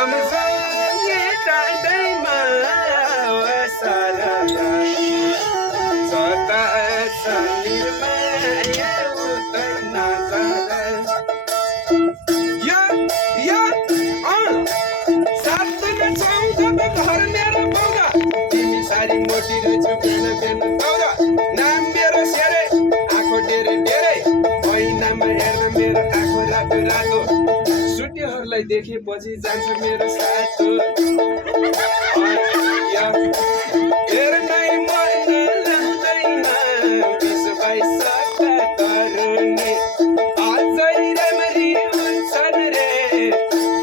सँगसँगै टाढैमा सरला सता शरीरमा हुँदैन सातमा चौधमा घर मेरो बौरा तिमी सारी मोटी रहेछौ बिहान बिहान दौरा नाम मेरो सेरे आँखो डेरे डेरे ऐनामा हेर्न मेरो आँखो रातो रातो सुटीहरूलाई देखेपछि जान्छ मेरो सातो हेर्नै मन लाग्दैन 20-22 तरुणी अझै राम्ररी हुन्छन् रे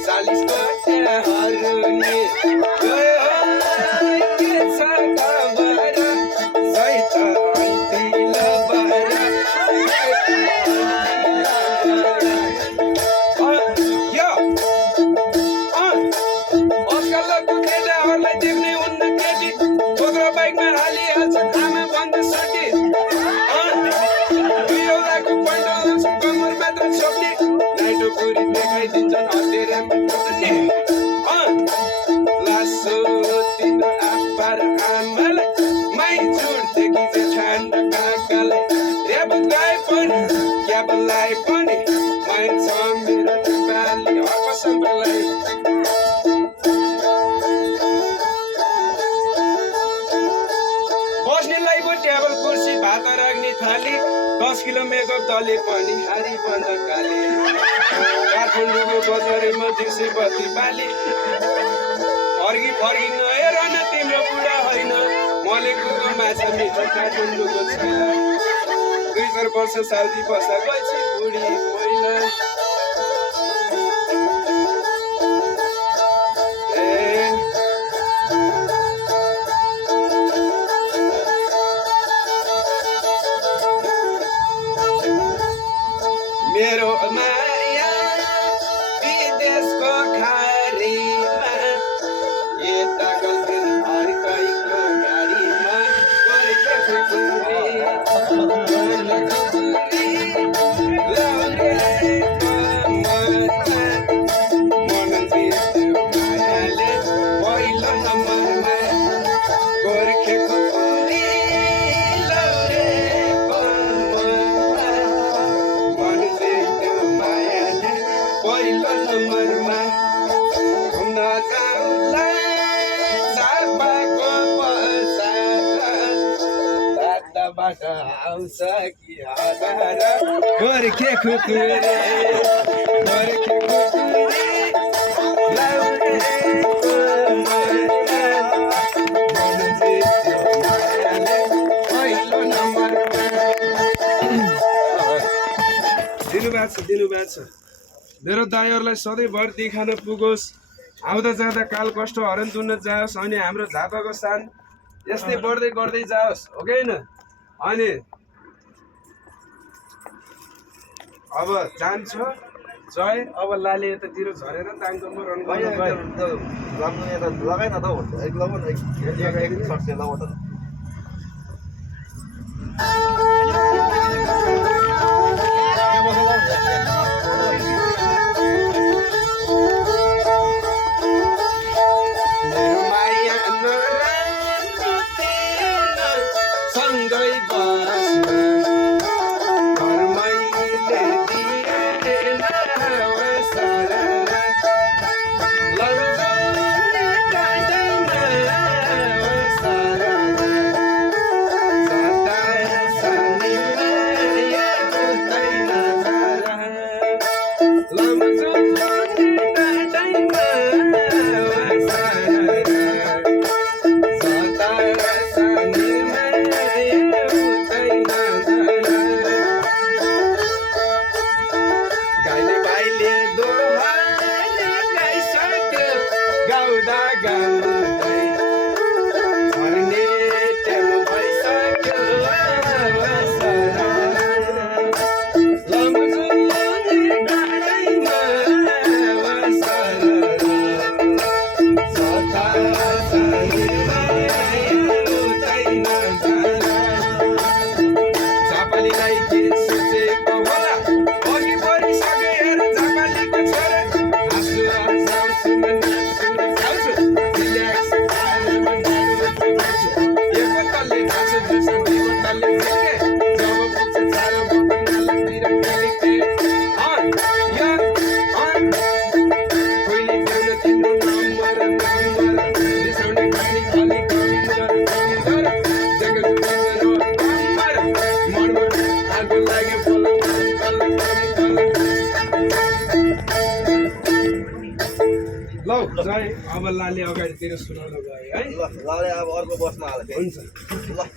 40 कोठाहरू नि के छ खबर सहित अन्तिलो बरा आजकलको केटाहरूलाई देख्ने हुन्न केटी बोक्रो बाइकमा हालिहाल्छन् आमा बन्द सके दुईवटाको पन्डल कम्मर मात्र छोप्ने नाइटो पुरी देखाइदिन्छन् हतेरामा टुक्ने लासो तिम्रो आप्पा र आमालाई माइ छुट्देखि चाहिँ ठान्डा काकालाई ऱ्याब गाए पनि क्याबलाई पनि मान्छ मेरो नेपाली अपसम्मलाई बस्नेलाई पो टेबल कुर्सी भात राख्ने थाली 10 किलो मेकअप तले पनि हारी बन्द काली काठमाडौँको बजारमा दिउँसै बत्ती बाली फर्की फर्की नहेर न तिम्रो बुढा होइन मलेकुको माछा मिठो काठमाडौँको छैन 2-4 वर्ष साउदी बस्दा गएपछि बुढी पहिला मेरो माया विदेशको खारीमा यता गर्लफ्रेन्ड अर्कैको गाडीमा पहिलो नम्बरमा गोर्खेको पहिलो नम्बरमा घुम्न जाउँला चापाको पसाबाट आउँछ कि हजार गोर्खे खुकुरे गोर्खे खुकुरे पहिलो नम्बरमा दिनुभएको छ मेरो दाइहरूलाई सधैँभर देखान पुगोस् आउँदा जाँदा काल कष्ट हरण तुन्न जाओस् अनि हाम्रो झापाको सान यस्तै बढ्दै गर्दै जाओस् हो कि होइन अनि अब जान्छ जय अब लाले यतातिर झरेर ताङतोङमा रन गर्नु लगाइन त हौ जय अब लाले अगाडितिर सुनाउन गए है ल ल अब अर्को बसमा हाल हुन्छ ल